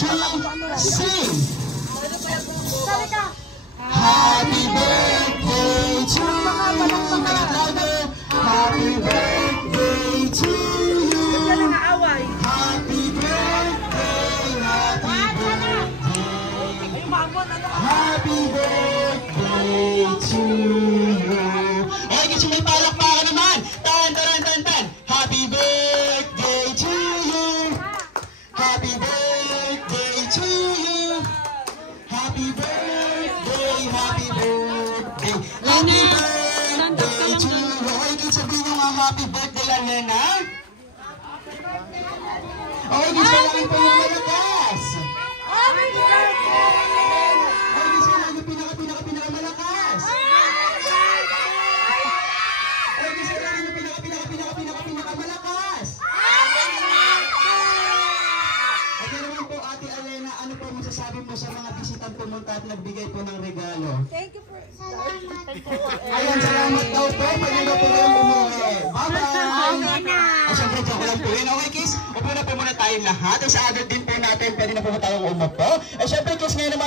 sing. Happy birthday to you. Happy birthday to you. Happy birthday, happy birthday. Happy birthday to you. Okay, kasi may palakpakan naman. Tan, tan, tan, tan. Happy birthday to you. Happy birthday to you. Happy birthday, happy birthday. Happy birthday to you. Okay, kasi sabihin nyo nga happy birthday lang yan, ha? Okay, gusto lang po yung malakas. Happy birthday! Okay, gusto lang yung pinakamalakas. Okay, gusto lang yung pinakamalakas. Okay naman po, Ate Alena, ano po masasabi mo sa mga bisitang pumunta at nagbigay po ng regalo? Thank you for... Ayan, salamat daw po. Pwede na po kayong umuwi. Bye-bye! Siyempre, joke lang po yun. Okay, kiss? Upo na po muna tayong lahat. Sa agad din po natin, pwede na po tayong umupo. Siyempre, kiss ngayon naman.